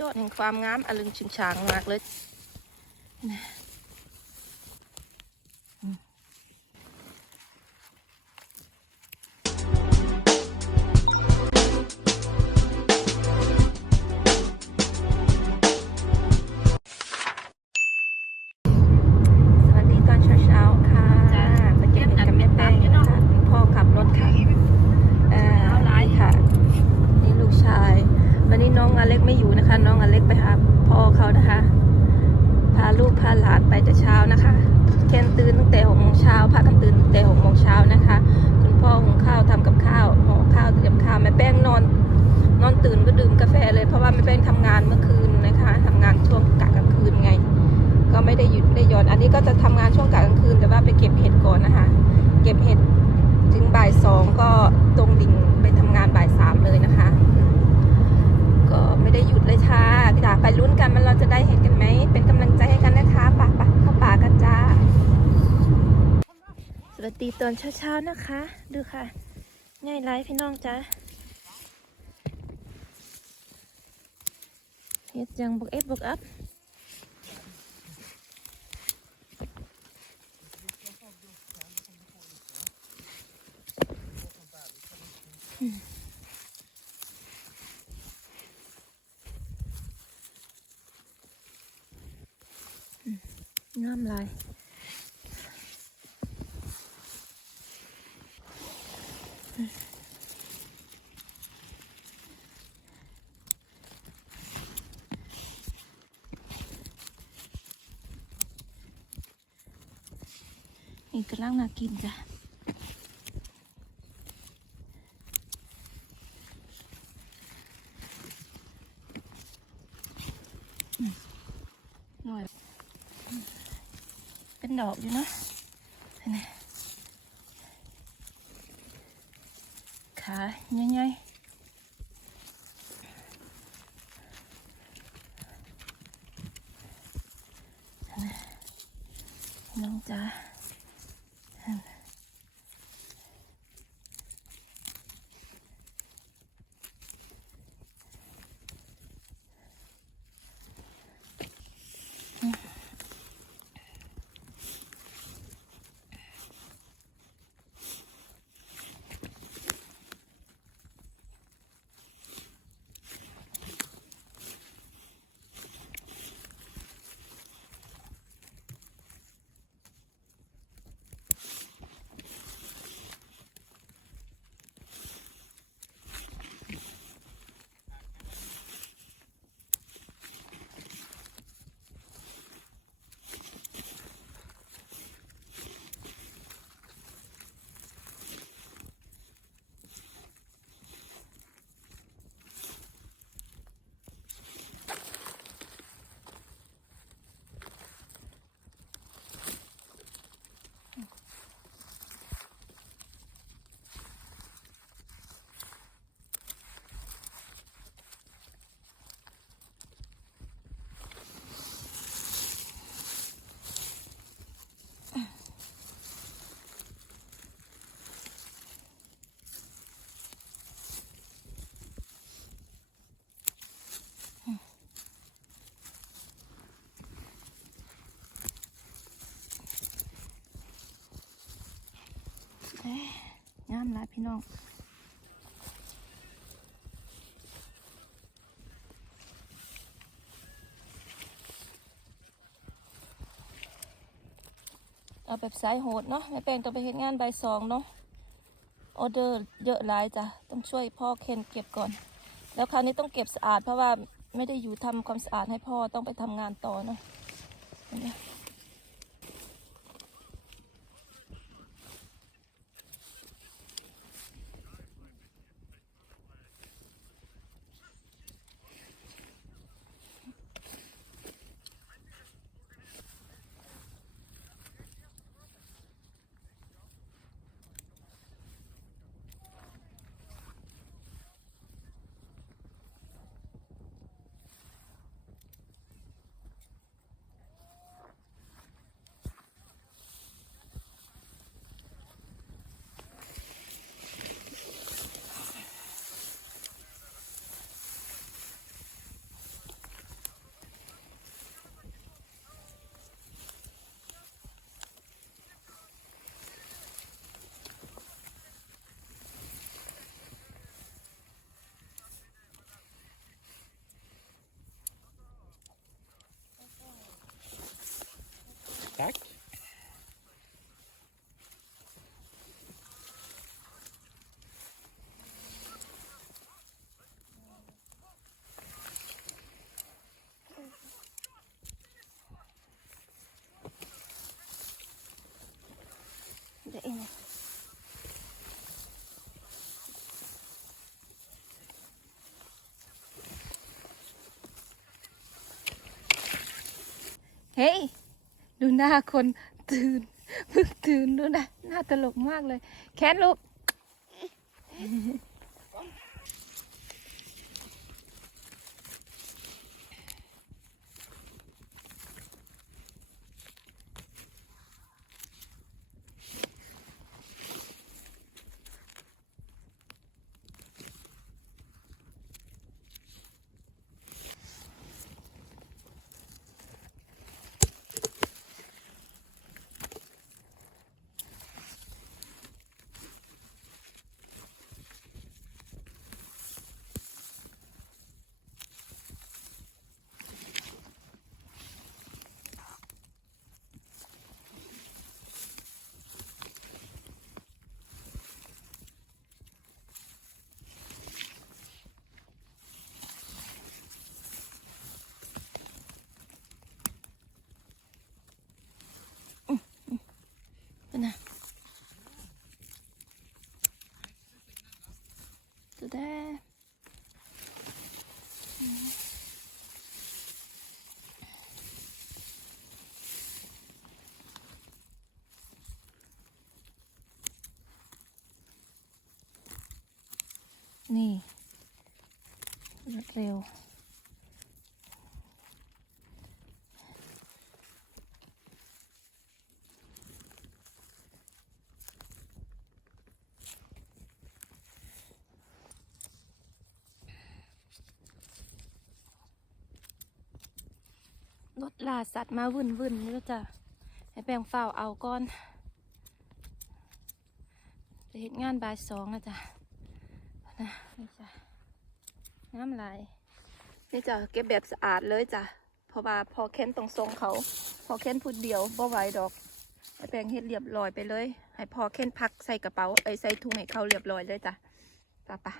ยอดแห่งความงามอลึงชิงช้างมากเลย ดีตอนเช้าๆนะคะ ดูค่ะ ง่ายไรพี่น้องจ้าเฮ็ดยังบวกเอฟบวกอัพน้ำลายำลังน่ากินจ้ะหน่อย เป็นดอกอยู่เนอะนไหมขาใหญ่ๆน้องจ้า เอาแบบสายโหดเนาะแม่แป้งต้องไปเฮ็ดงานใบสองเนาะออเดอร์เยอะหลายจ้ะต้องช่วยพ่อเคนเก็บก่อน แล้วคราวนี้ต้องเก็บสะอาดเพราะว่าไม่ได้อยู่ทำความสะอาดให้พ่อต้องไปทำงานต่อเนาะ เฮ้ย ดูหน้าคนตื่นเพิ่งตื่นดูนะหน้าตลกมากเลย แค้นลูก ดูได้นี่รวดเร็ว สัตว์มาวุ่นวุ่นนี่แล้วจะให้แปลงเฝ้าเอาก่อนจะเห็นงานบ่ายสองนะจ๊ะนะนี่จ้ะน้ำลายนี่จ้ะเก็บแบบสะอาดเลยจ้ะเพราะว่าพอเค้นตรงทรงเขา พอเค้นพูดเดียวบ่ไหวดอกให้แปลงเฮ็ดเรียบร้อยไปเลย ให้พอเค้นพักใส่กระเป๋าไอ้ใส่ถุงให้เขาเรียบร้อยเลยจ้ะป่ะปะ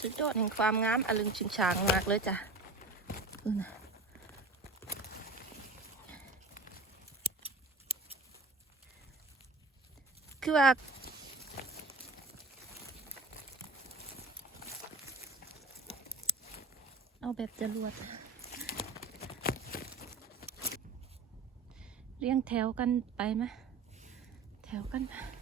สุดยอดแห่งความงามอลึงชิงชางมากเลยจ้ะ ดูนะ คือว่าเอาแบบจรวดเรียงแถวกันไปไหมแถวกัน Jag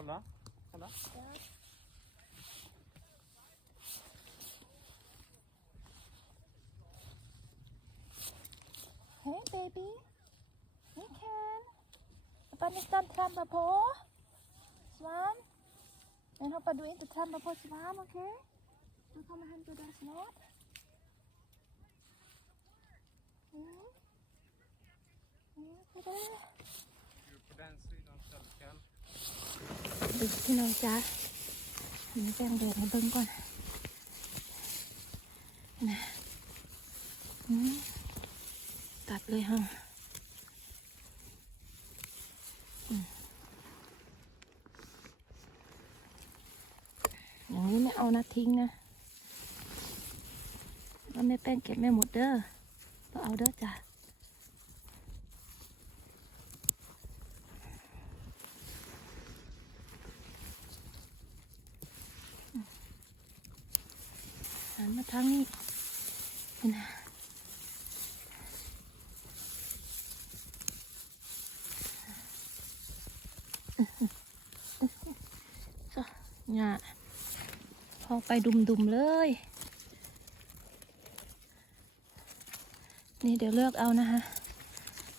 Hola. Hola. Hey, baby. You can. Papa nicht am Trampo. Schwamm. Dann hoppa du in den Trampo Schwamm, okay? Dann komm mal du das Wort. Ja. Ja, bitte. Your dance. ดูพี่น้องจ้าเดี๋ยวแป้งเดือดให้เบิ้งก่อนนะตัดเลยฮะอืมอย่างนี้ไม่เอานะทิ้งนะแล้วแม่แป้งเก็บไม่หมดเด้อต้องเอาเด้อจ้ะ หันมาทางนี้นี่นะก็ เนี่ยพอไปดุมๆเลย นี่เดี๋ยวเลือกเอานะคะ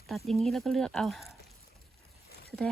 ตัดอย่างนี้แล้วก็เลือกเอาสุดแท้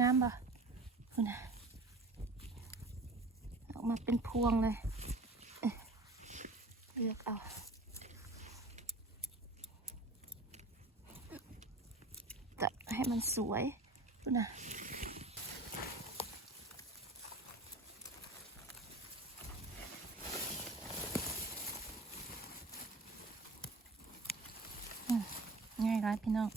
งามป่ะคุณนะออกมาเป็นพวงเลยเลือกเอาจะให้มันสวยคุณนะง่ายร้ายพี่น้อง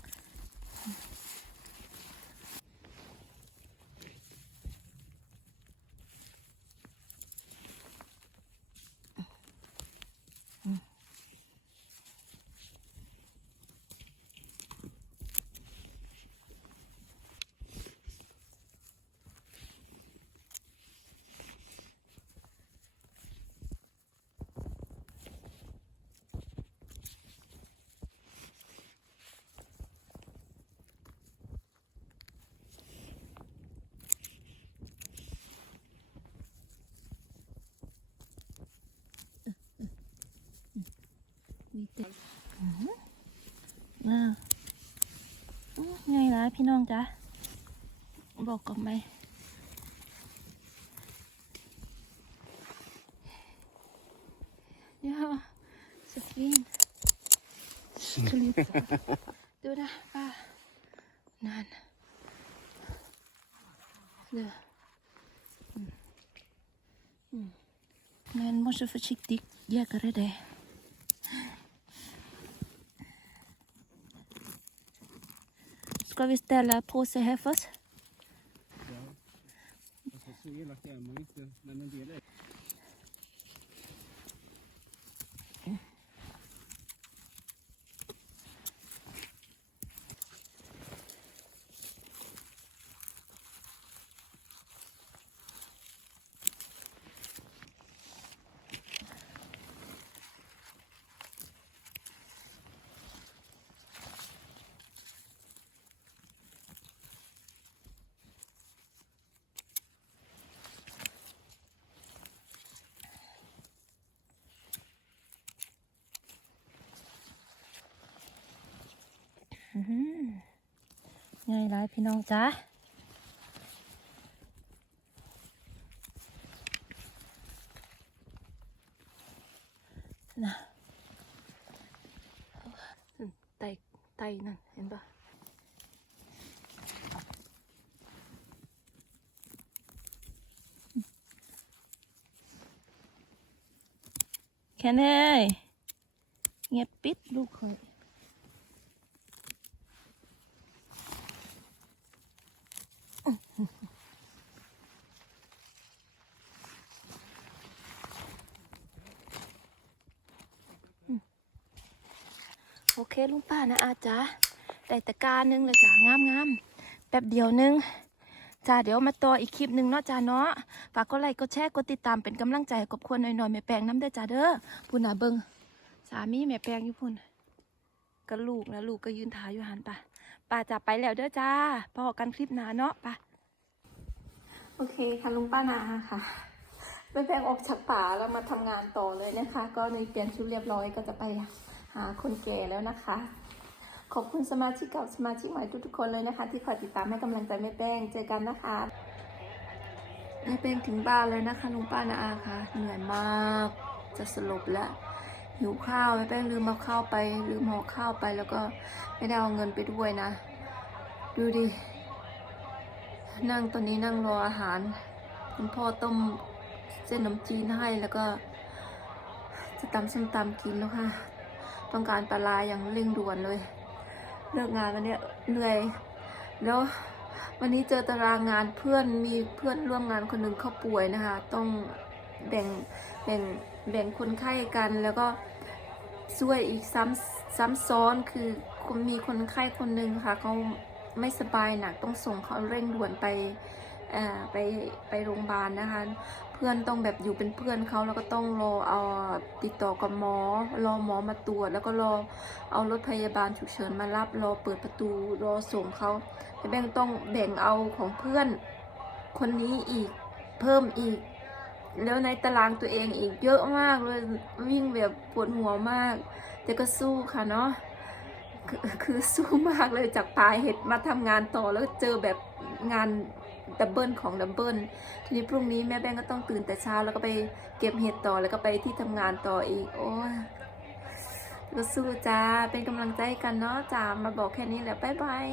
อ่าอื้อไงล่ะพี่น้องจ๊ะ บอกก่อนไหมเนี่ยสฟินทุลิปดูนะป้านั่นเด้ออืมอืม Men måste försiktigt jäga det. Ska vi ställa påse här först? ง่ายรพี่น้องจ้านะไตไตนั่นเห็นปะแค่นี้เงียบปิดลูกเคย โอเคลุงป้านะอาจ้าได้ตะการนึงเลยจ้างามงามแป๊บเดียวนึงจ้าเดี๋ยวมาต่ออีกคลิปหนึ่งเนาะจ้าเนาะฝากกดไลค์กดแชร์กดติดตามเป็นกำลังใจกับคนหน่อยๆแม่แปลงน้ำเด้อจ้าเด้อพุ่นน่ะเบิงสามีแม่แปลงอยู่พุ่นก็ลูกนะลูกก็ยืนถ่ายอยู่หันปะป้าจะไปแล้วเด้อจ้าพอกันคลิปหน้าเนาะปะ โอเคค่ะลุงป้านาค่ะแม่แปลงออกจากป่าแล้วมาทำงานต่อเลยนะคะ ก็ในเปลี่ยนชุดเรียบร้อยก็จะไปหาคนแก่แล้วนะคะ ขอบคุณสมาชิกเก่าสมาชิกใหม่ทุกๆคนเลยนะคะ ที่คอยติดตามให้กำลังใจแม่แป้งเจอกันนะคะแม่แป้งถึงบ้านแล้วนะคะลุงป้านาอาค่ะ เหนื่อยมาก จะสลบแล้วหิวข้าวแม่แป้งลืมเอาข้าวไปลืมห่อข้าวไปแล้วก็ไม่ได้เอาเงินไปด้วยนะ ดูดิ นั่งตอนนี้นั่งรออาหาร คุณพ่อต้มเส้นขนมจีนให้แล้วก็จะตำส้มตำกินแล้วค่ะ ต้องการปลาร้าอย่างเร่งด่วนเลย เลิกงานวันนี้เหนื่อยแล้ววันนี้เจอตารางงานเพื่อนมีเพื่อนร่วมงานคนหนึ่งเขาป่วยนะคะ ต้องแบ่งแบ่งแบ่งคนไข้กันแล้วก็ช่วยอีกซ้ำซ้ำซ้อนคือมีคนไข้คนหนึ่งค่ะเขา ไม่สบายหนักต้องส่งเขาเร่งด่วนไปไปไปโรงพยาบาลนะคะ เพื่อนต้องแบบอยู่เป็นเพื่อนเขาแล้วก็ต้องรอเอาติดต่อกับหมอ รอหมอมาตรวจ แล้วก็รอเอารถพยาบาลฉุกเฉินมารับรอเปิดประตูรอส่งเขาแต่แบ่งต้องแบ่งเอาของเพื่อนคนนี้อีกเพิ่มอีก แล้วในตารางตัวเองอีกเยอะมากเลยวิ่งแบบปวดหัวมาก แต่ก็สู้ค่ะเนาะ คือคือสู้มากเลยจากปลายเห็ดมาทำงานต่อแล้วเจอแบบงานดับเบิลของดับเบิลทีนี้พรุ่งนี้แม่แบงก็ต้องตื่นแต่เช้าแล้วก็ไปเก็บเห็ดต่อแล้วก็ไปที่ทำงานต่ออีก โอ้ยก็สู้จ้าเป็นกำลังใจกันเนาะจ้ามาบอกแค่นี้แหละบ๊ายบาย